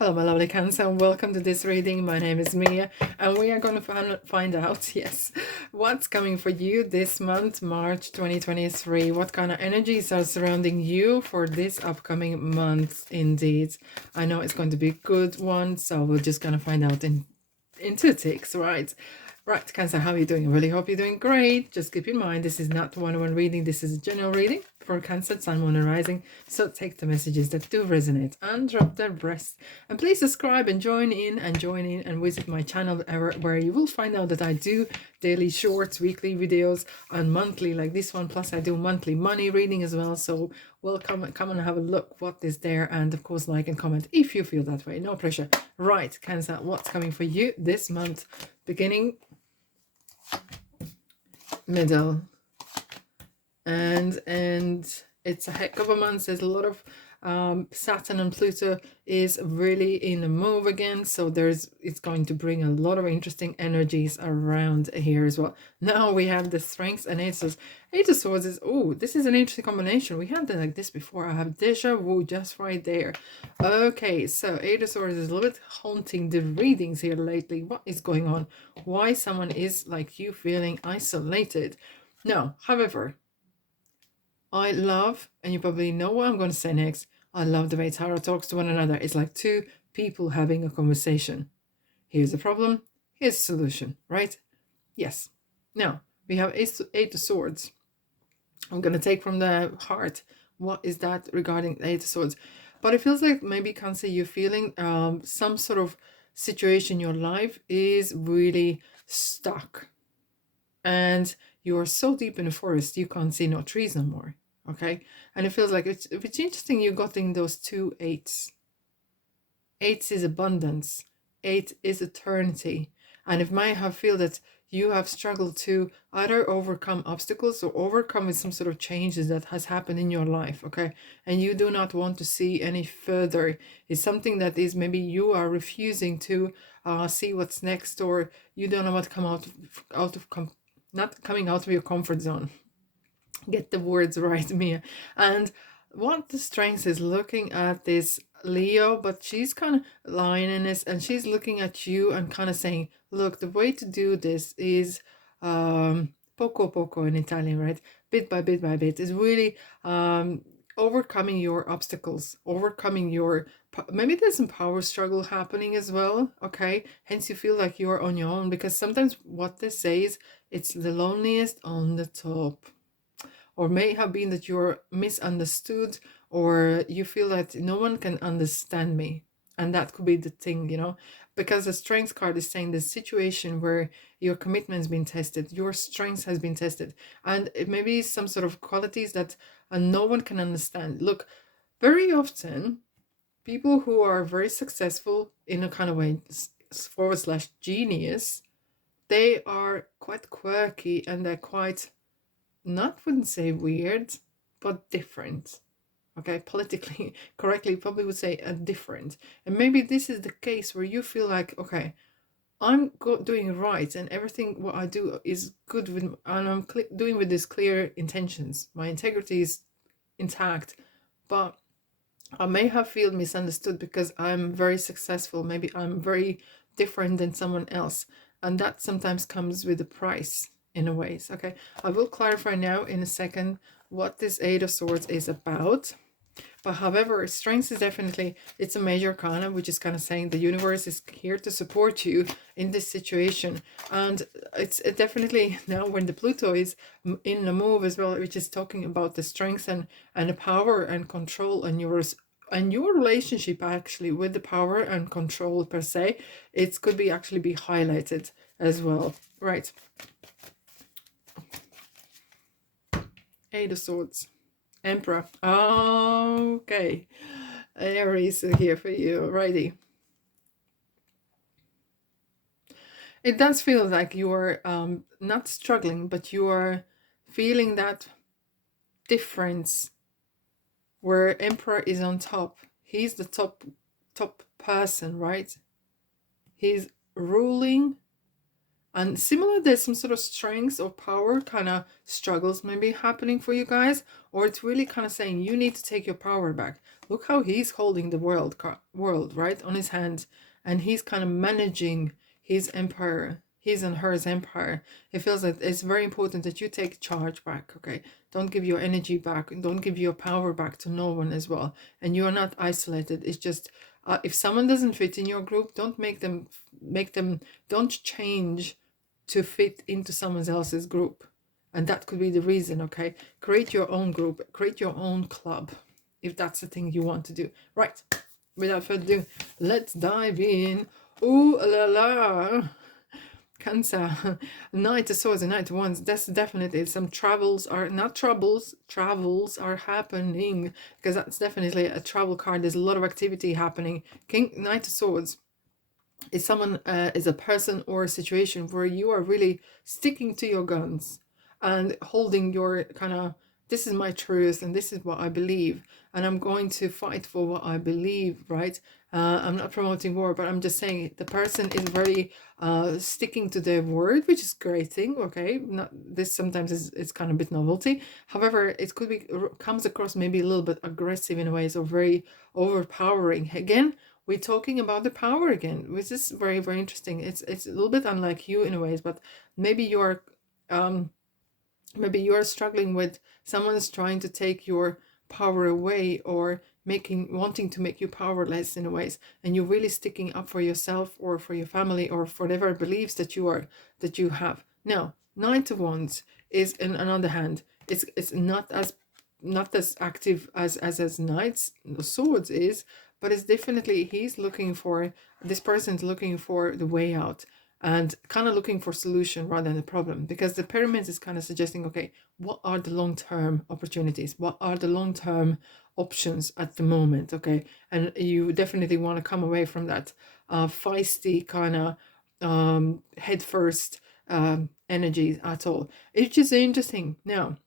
Hello, my lovely Cancer, and welcome to this reading. My name is Mia, and we are going to find out, yes, what's coming for you this month, March 2023. What kind of energies are surrounding you for this upcoming month, indeed. I know it's going to be a good one, so we're just going to find out in 2 ticks, right? Right, Cancer, how are you doing? I really hope you're doing great. Just keep in mind, this is not one-on-one reading. This is a general reading for Cancer, Sun, Moon, and Rising. So take the messages that do resonate and drop the rest. And please subscribe and join in and visit my channel where you will find out that I do daily shorts, weekly videos, and monthly like this one. Plus, I do monthly money reading as well. So welcome, come and have a look what is there. And of course, like and comment if you feel that way. No pressure. Right, Cancer, what's coming for you this month? Beginning, middle, and it's a heck of a month. There's a lot of Saturn and Pluto is really in the move again, so it's going to bring a lot of interesting energies around here as well. Now we have the Strengths and Eight of Swords. Eight of Swords is, oh, this is an interesting combination. We had that like this before. I have deja vu just right there. Okay, so Eight of Swords is a little bit haunting the readings here lately. What is going on? Why someone is like you feeling isolated? Now, however, I love, and you probably know what I'm going to say next, I love the way tarot talks to one another. It's like two people having a conversation. Here's the problem, here's the solution, right? Yes. Now, we have Eight of Swords. I'm going to take from the heart. What is that regarding Eight of Swords? But it feels like maybe, Cancer, you're feeling some sort of situation in your life is really stuck. And you're so deep in the forest, you can't see no trees no more. Okay, and it feels like it's interesting you got in those two eights. Eights is abundance, eight is eternity, and it might have feel that you have struggled to either overcome obstacles or overcome with some sort of changes that has happened in your life. Okay, and you do not want to see any further. It's something that is maybe you are refusing to see what's next, or you don't know what come out of not coming out of your comfort zone. Get the words right, Mia. And what the Strength is looking at this Leo, but she's kind of lioness, and she's looking at you and kind of saying, look, the way to do this is poco poco in Italian, right? Bit by bit by bit, is really overcoming your obstacles, overcoming your, maybe there's some power struggle happening as well. Okay, hence you feel like you're on your own, because sometimes what they say is it's the loneliest on the top. Or may have been that you're misunderstood, or you feel that no one can understand me. And that could be the thing, you know, because the Strength card is saying the situation where your commitment's been tested, your strength has been tested, and it may be some sort of qualities that no one can understand. Look, very often people who are very successful in a kind of way, forward slash genius, they are quite quirky, and they're quite, not wouldn't say weird, but different. Okay, politically correctly, probably would say a different. And maybe this is the case where you feel like, okay, I'm doing right, and everything what I do is good with, and I'm doing with these clear intentions. My integrity is intact, but I may have feel misunderstood because I'm very successful. Maybe I'm very different than someone else, and that sometimes comes with a price in a ways. Okay, I will clarify now in a second what this Eight of Swords is about. But however, Strength is definitely, it's a major arcana, which is kind of saying the universe is here to support you in this situation. And it's definitely now when the Pluto is in the move as well, which is talking about the strength and the power and control and your relationship actually with the power and control per se, it could be actually be highlighted as well. Right. Eight of Swords. Emperor. Okay. Aries here for you. Righty. It does feel like you are not struggling, but you are feeling that difference where Emperor is on top. He's the top person, right? He's ruling, And similar, there's some sort of strengths or power kind of struggles maybe happening for you guys, or it's really kind of saying you need to take your power back. Look how he's holding the world right on his hands, and he's kind of managing his empire, his and hers empire. It feels that it's very important that you take charge back. Okay, don't give your energy back, and don't give your power back to no one as well. And you are not isolated. It's just if someone doesn't fit in your group, don't make them don't change to fit into someone else's group. And that could be the reason. Okay, create your own group, create your own club, if that's the thing you want to do. Right, without further ado, let's dive in. Ooh la la, Cancer. Knight of Swords and Knight of Wands. That's definitely some travels are not troubles. Travels are happening, because that's definitely a travel card. There's a lot of activity happening. Knight of Swords is someone, is a person or a situation where you are really sticking to your guns and holding your kind of, this is my truth and this is what I believe, and I'm going to fight for what I believe, right? I'm not promoting war, but I'm just saying the person is very sticking to their word, which is a great thing. Okay, not this sometimes is kind of a bit novelty. However, it could be comes across maybe a little bit aggressive in ways, or very overpowering. Again, we're talking about the power again, which is very, very interesting. It's a little bit unlike you in a ways, but maybe you're struggling with someone's trying to take your power away, or wanting to make you powerless in a ways, and you're really sticking up for yourself or for your family or for whatever beliefs that you have. Now, Knight of Wands is, in another hand, it's not as active as Knights Swords is, but it's definitely, this person's looking for the way out, and kind of looking for solution rather than the problem, because the pyramids is kind of suggesting, okay, what are the long-term opportunities, what are the long-term options at the moment? Okay, and you definitely want to come away from that feisty kind of head first energy at all. It's just interesting. Now,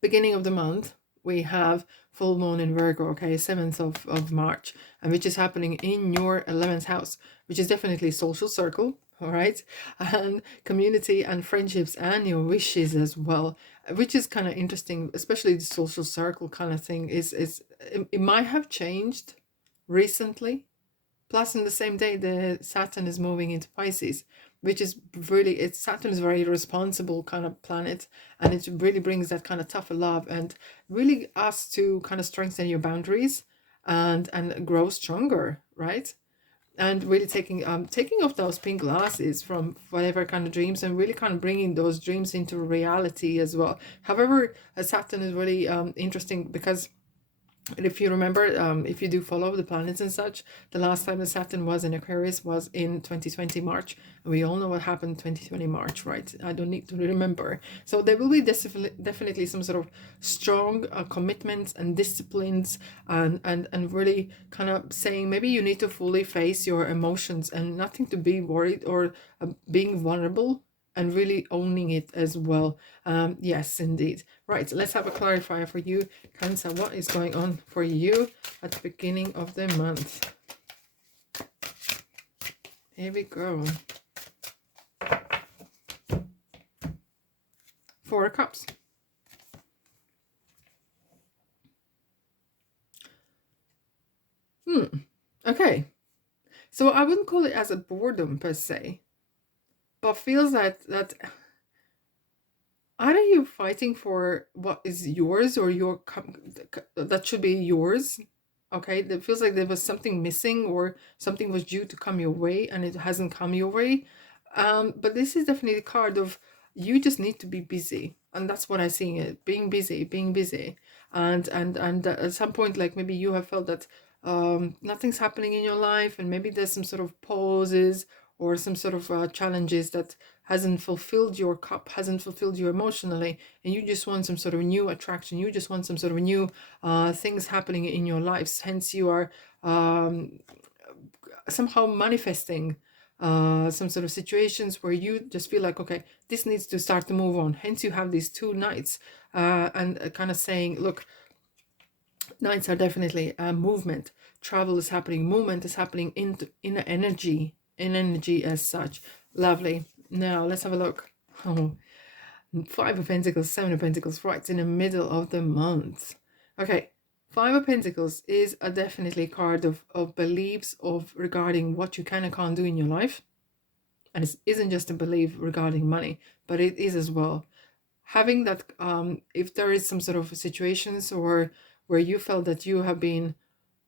beginning of the month, we have full moon in Virgo, okay, 7th of March, and which is happening in your 11th house, which is definitely social circle, all right, and community and friendships and your wishes as well, which is kind of interesting, especially the social circle kind of thing it might have changed recently. Plus, in the same day, the Saturn is moving into Pisces, which is really, Saturn is a very responsible kind of planet, and it really brings that kind of tougher love, and really asks to kind of strengthen your boundaries and grow stronger, right? And really taking off those pink glasses from whatever kind of dreams, and really kind of bringing those dreams into reality as well. However, Saturn is really interesting, because if you remember, if you do follow the planets and such, the last time the Saturn was in Aquarius was in 2020 March. And we all know what happened 2020 March, right? I don't need to remember. So there will be definitely some sort of strong commitments and disciplines, and really kind of saying maybe you need to fully face your emotions, and nothing to be worried, or being vulnerable, and really owning it as well. Yes, indeed. Right, let's have a clarifier for you, Cancer. What is going on for you at the beginning of the month? Here we go. 4 of Cups. Okay. So I wouldn't call it as a boredom per se, but feels that either you're fighting for what is yours, or that should be yours. Okay, it feels like there was something missing, or something was due to come your way and it hasn't come your way. But this is definitely the card of, you just need to be busy, and that's what I see it, being busy, and at some point, like maybe you have felt that nothing's happening in your life, and maybe there's some sort of pauses, or some sort of challenges that hasn't fulfilled your cup, hasn't fulfilled you emotionally, and you just want some sort of new attraction, you just want some sort of new things happening in your lives. Hence you are somehow manifesting some sort of situations where you just feel like, okay, this needs to start to move on. Hence you have these 2 knights, and kind of saying, look, knights are definitely movement, travel is happening, movement is happening in energy as such. Lovely. Now let's have a look. Oh, Five of Pentacles, Seven of Pentacles, right in the middle of the month. Okay, Five of Pentacles is a definitely card of beliefs of regarding what you can and can't do in your life. And it isn't just a belief regarding money, but it is as well. Having that, if there is some sort of situations or where you felt that you have been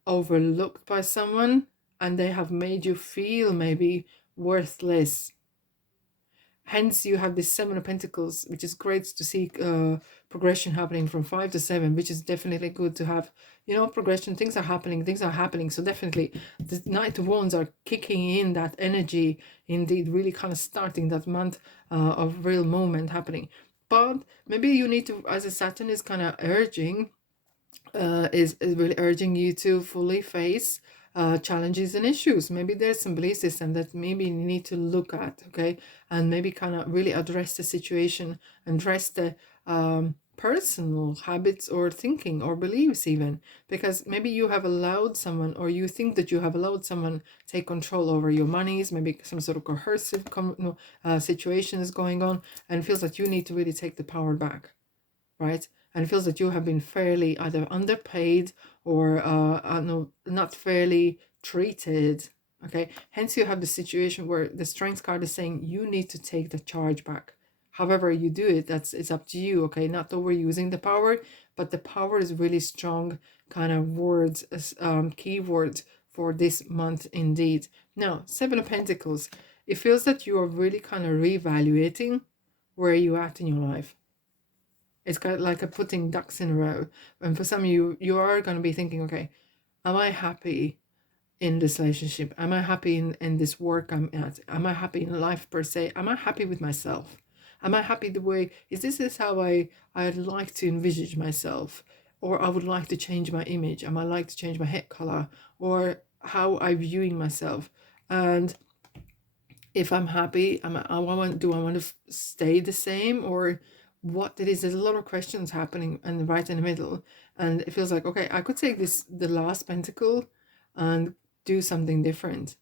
overlooked by someone and they have made you feel maybe worthless. Hence, you have this Seven of Pentacles, which is great to see progression happening from 5 to 7, which is definitely good to have, you know, progression. Things are happening, things are happening. So definitely the Knight of Wands are kicking in that energy, indeed, really kind of starting that month of real moment happening. But maybe you need to, as a Saturn is kind of urging, is really urging you to fully face challenges and issues. Maybe there's some belief system that maybe you need to look at, okay, and maybe kind of really address the situation, address the personal habits or thinking or beliefs even, because maybe you have allowed someone, or you think that you have allowed someone take control over your monies, maybe some sort of coercive situation is going on, and feels that you need to really take the power back, right? And feels that you have been fairly either underpaid or no, not fairly treated. Okay, hence you have the situation where the Strength card is saying you need to take the charge back. However you do it, it's up to you. Okay, not overusing the power, but the power is really strong kind of words, keywords for this month indeed. Now, Seven of Pentacles, it feels that you are really kind of reevaluating where you at in your life. It's kind of like a putting ducks in a row. And for some of you, you are going to be thinking, okay, am I happy in this relationship? Am I happy in this work I'm at? Am I happy in life per se? Am I happy with myself? Am I happy the way, is how I'd like to envisage myself? Or I would like to change my image. Am I like to change my head color? Or how I'm viewing myself? And if I'm happy, do I want to stay the same, or what it is? There's a lot of questions happening and right in the middle, and it feels like, okay, I could take the last pentacle and do something different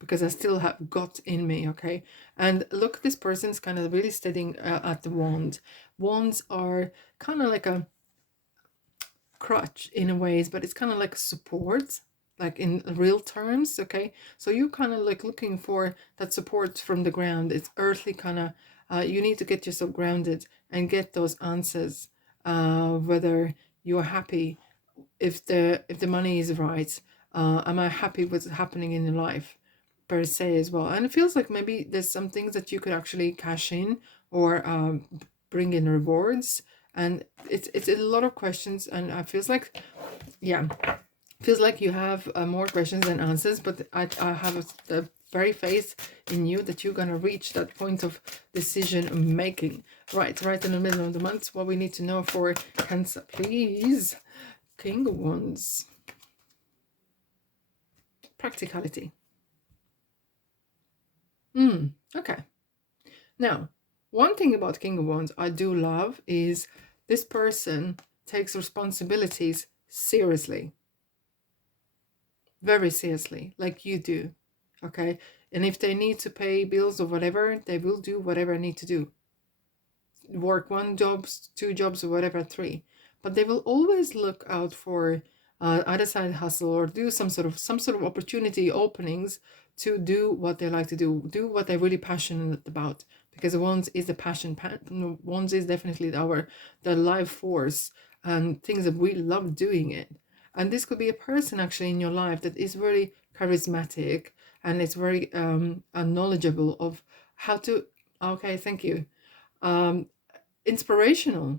because I still have got in me, okay? And look, this person's kind of really studying at the wand. Wands are kind of like a crutch in a ways, but it's kind of like support, like in real terms, okay? So you kind of like looking for that support from the ground. It's earthly kind of, you need to get yourself grounded and get those answers, whether you're happy, if the money is right, am I happy with what's happening in your life per se as well. And it feels like maybe there's some things that you could actually cash in or bring in rewards, and it's a lot of questions, and it feels like, yeah, feels like you have more questions than answers, but I have a very faith in you that you're gonna reach that point of decision making. Right in the middle of the month. What we need to know for Cancer, please. King of Wands. Practicality. Okay. Now, one thing about King of Wands I do love is this person takes responsibilities seriously. Very seriously, like you do. Okay? And if they need to pay bills or whatever, they will do whatever they need to do. Work 1 job, 2 jobs, or whatever, 3. But they will always look out for either side hustle or do some sort of opportunity openings to do what they like to do what they're really passionate about. Because Wands is the passion. Wands is definitely the life force and things that we love doing it. And this could be a person actually in your life that is very charismatic and is very knowledgeable of how to. Okay, thank you. Inspirational.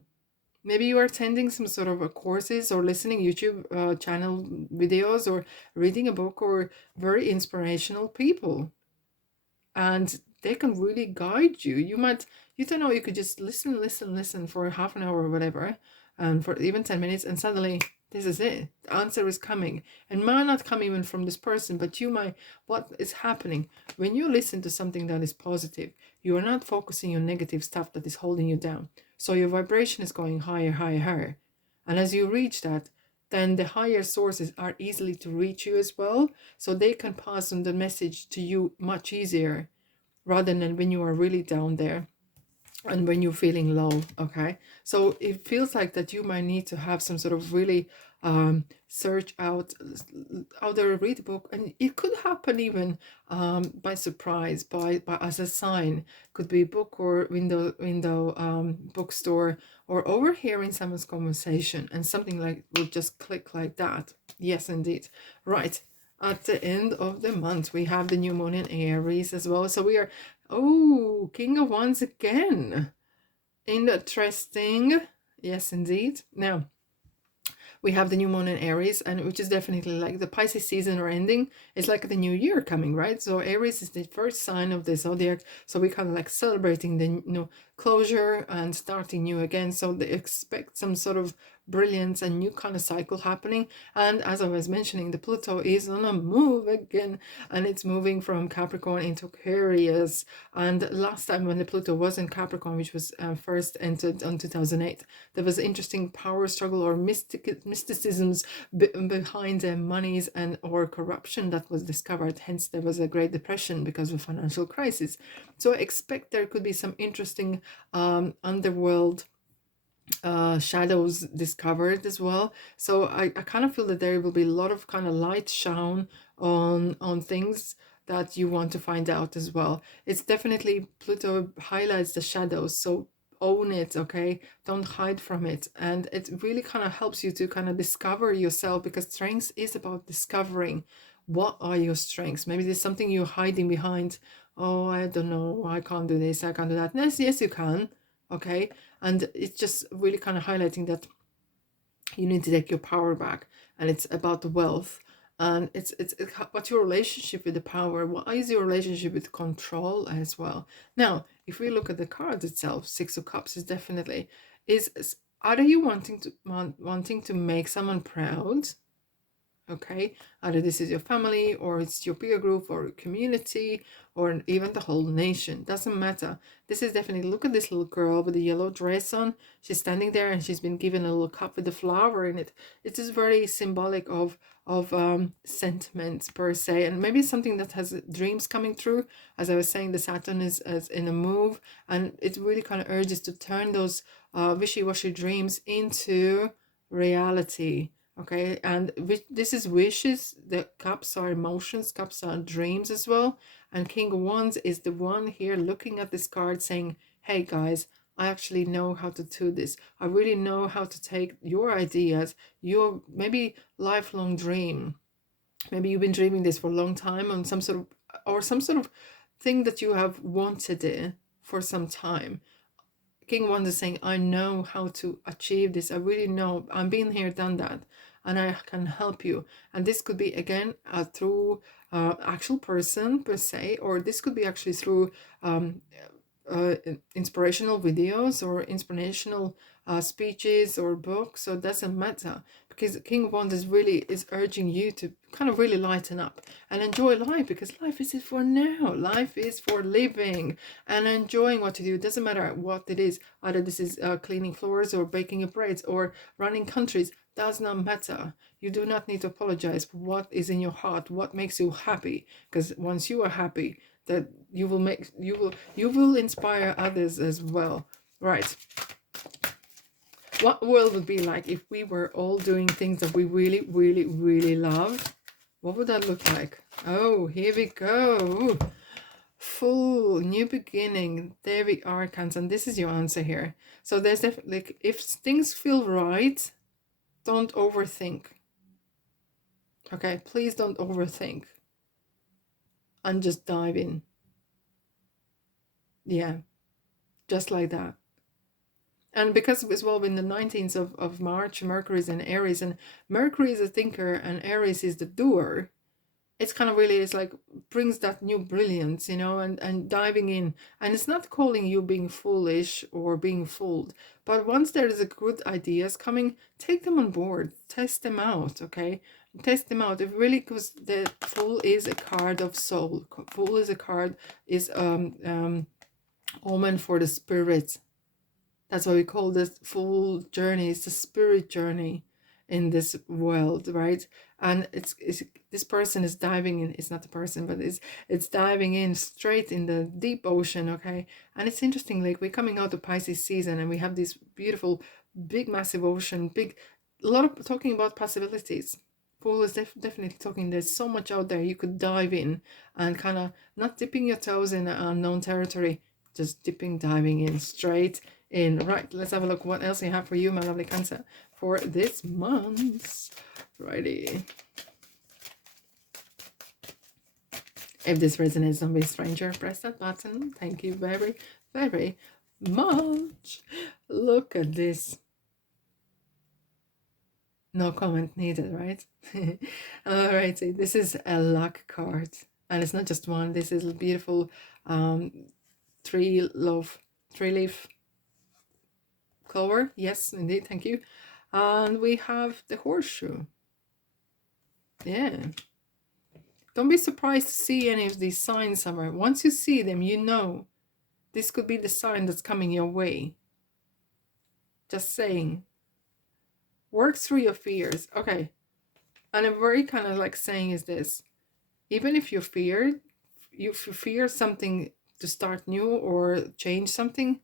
Maybe you are attending some sort of courses or listening YouTube channel videos or reading a book, or very inspirational people, and they can really guide you. You don't know, you could just listen for half an hour or whatever, and for even 10 minutes, and suddenly this is it. The answer is coming, and might not come even from this person, but what is happening when you listen to something that is positive, you are not focusing on negative stuff that is holding you down. So your vibration is going higher, higher, higher. And as you reach that, then the higher sources are easily to reach you as well. So they can pass on the message to you much easier. rather than when you are really down there and when you're feeling low. Okay, so it feels like that you might need to have some sort of really search out there, read a book, and it could happen even by surprise, by as a sign. Could be a book or window bookstore, or overhearing someone's conversation, and something like would just click like that. Yes, indeed. Right, at the end of the month we have the new moon in Aries as well, so we are, oh, King of Wands again. Interesting. Yes, indeed. Now, we have the new moon in Aries, and which is definitely like the Pisces season or ending. It's like the new year coming, right? So Aries is the first sign of the zodiac. So we kind of like celebrating the closure and starting new again. So they expect some sort of brilliance and new kind of cycle happening. And as I was mentioning, the Pluto is on a move again, and it's moving from Capricorn into Aquarius. And last time when the Pluto was in Capricorn, which was first entered on 2008, there was an interesting power struggle or mysticisms behind the monies and or corruption that was discovered. Hence there was a Great Depression because of financial crisis. So I expect there could be some interesting underworld shadows discovered as well. So I kind of feel that there will be a lot of kind of light shone on things that you want to find out as well. It's definitely, Pluto highlights the shadows, so own it, okay? Don't hide from it. And it really kind of helps you to kind of discover yourself, because strength is about discovering what are your strengths. Maybe there's something you're hiding behind. Oh, I don't know, I can't do this, I can't do that. Yes, you can, okay? And it's just really kind of highlighting that you need to take your power back, and it's about the wealth. And it's what's your relationship with the power, what is your relationship with control as well. Now if we look at the cards itself, Six of Cups is definitely is either you wanting to make someone proud, okay? Either this is your family, or it's your peer group, or community, or even the whole nation. Doesn't matter. This is definitely, look at this little girl with the yellow dress on. She's standing there and she's been given a little cup with a flower in it. It is very symbolic of sentiments per se, and maybe something that has dreams coming through. As I was saying, the Saturn is in a move, and it really kind of urges to turn those wishy-washy dreams into reality. Okay, and this is wishes. The cups are emotions, cups are dreams as well. And King of Wands is the one here looking at this card saying, hey guys, I actually know how to do this. I really know how to take your ideas, your maybe lifelong dream. Maybe you've been dreaming this for a long time on some sort of thing that you have wanted it for some time. King Wanda is saying, I know how to achieve this. I really know. I've been here, done that, and I can help you. And this could be, again, through actual person per se, or this could be actually through inspirational videos or inspirational speeches or books. So it doesn't matter, because King of Wands is urging you to kind of really lighten up and enjoy life, because life is for now. Life is for living and enjoying what you do. It doesn't matter what it is. Either this is cleaning floors or baking your breads or running countries. Does not matter. You do not need to apologize for what is in your heart, what makes you happy, because once you are happy, that you will inspire others as well. Right, what world would be like if we were all doing things that we really love? What would that look like? Oh, here we go. Full new beginning. There we are, Cancer, and this is your answer here. So there's definitely, like, if things feel right, don't overthink. Okay, please don't overthink and just dive in. Yeah, just like that. And because as well, in the 19th of March, Mercury is in Aries, and Mercury is a thinker and Aries is the doer. It's kind of really, it's like brings that new brilliance, and diving in. And it's not calling you being foolish or being fooled, but once there is a good ideas coming, take them on board, test them out, okay? Test them out. It really, because the Fool is a card of soul. Fool is a card, is omen for the spirit. That's why we call this Fool journey. It's the spirit journey. in this world, right? And it's this person is diving in. It's not the person, but it's diving in straight in the deep ocean, okay? And it's interesting, like we're coming out of Pisces season, and we have this beautiful, big, massive ocean, big, a lot of talking about possibilities. Paul is definitely talking. There's so much out there you could dive in, and kind of not dipping your toes in unknown territory, just diving in straight in. Right, let's have a look what else I have for you, my lovely Cancer, for this month. Righty. If this resonates, don't be a stranger, press that button. Thank you very, very much. Look at this. No comment needed, right? All right, so this is a luck card, and it's not just one. This is a beautiful three-leaf clover. Yes, indeed, thank you. And we have the horseshoe. Yeah. Don't be surprised to see any of these signs somewhere. Once you see them, you know this could be the sign that's coming your way. Just saying. Work through your fears. Okay. And a very kind of like saying is this. Even if you fear something to start new or change something,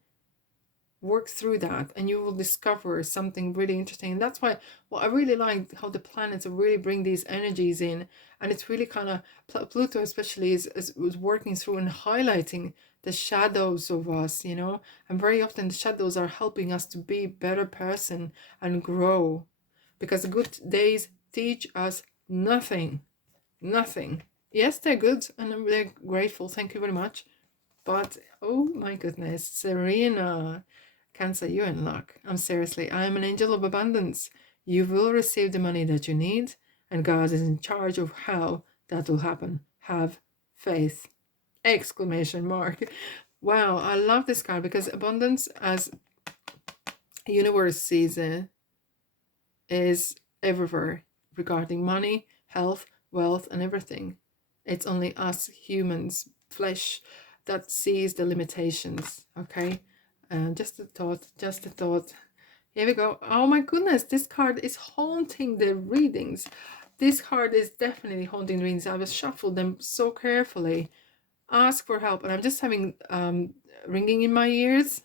work through that and you will discover something really interesting. And that's why I really like how the planets really bring these energies in, and it's really kind of Pluto especially is working through and highlighting the shadows of us, you know, and very often the shadows are helping us to be a better person and grow, because the good days teach us nothing. Yes, they're good and they're grateful, thank you very much, but oh my goodness, Serena, Cancer, you're in luck. Seriously, I am an angel of abundance. You will receive the money that you need, and God is in charge of how that will happen. Have faith! Exclamation mark. Wow, I love this card because abundance, as universe sees it, is everywhere regarding money, health, wealth, and everything. It's only us humans, flesh, that sees the limitations, okay? Just a thought. Here we go. Oh my goodness, this card is haunting the readings. This card is definitely haunting the readings. I will shuffle them so carefully. Ask for help. And I'm just having ringing in my ears.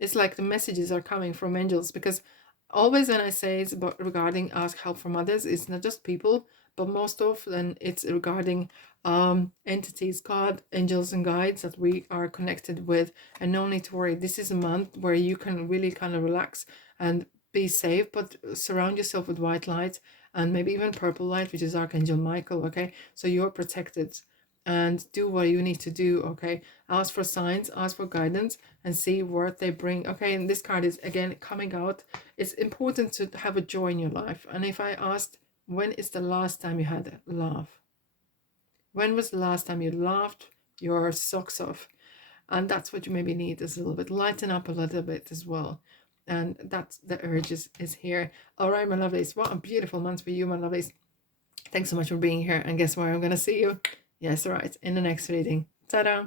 It's like the messages are coming from angels, because always when I say it's about regarding ask help from others, it's not just people, but most often it's regarding entities, God, angels, and guides that we are connected with. And no need to worry. This is a month where you can really kind of relax and be safe, but surround yourself with white light and maybe even purple light, which is Archangel Michael. Okay, so you're protected, and do what you need to do. Okay, ask for signs, ask for guidance, and see what they bring. Okay, and this card is again coming out. It's important to have a joy in your life. And if I asked, when is the last time you had a laugh? When was the last time you laughed your socks off? And that's what you maybe need, is a little bit, lighten up a little bit as well. And that's the urge is here. All right, my lovelies, what a beautiful month for you, my lovelies. Thanks so much for being here. And guess where I'm going to see you? Yes, all right, in the next reading. Ta-da!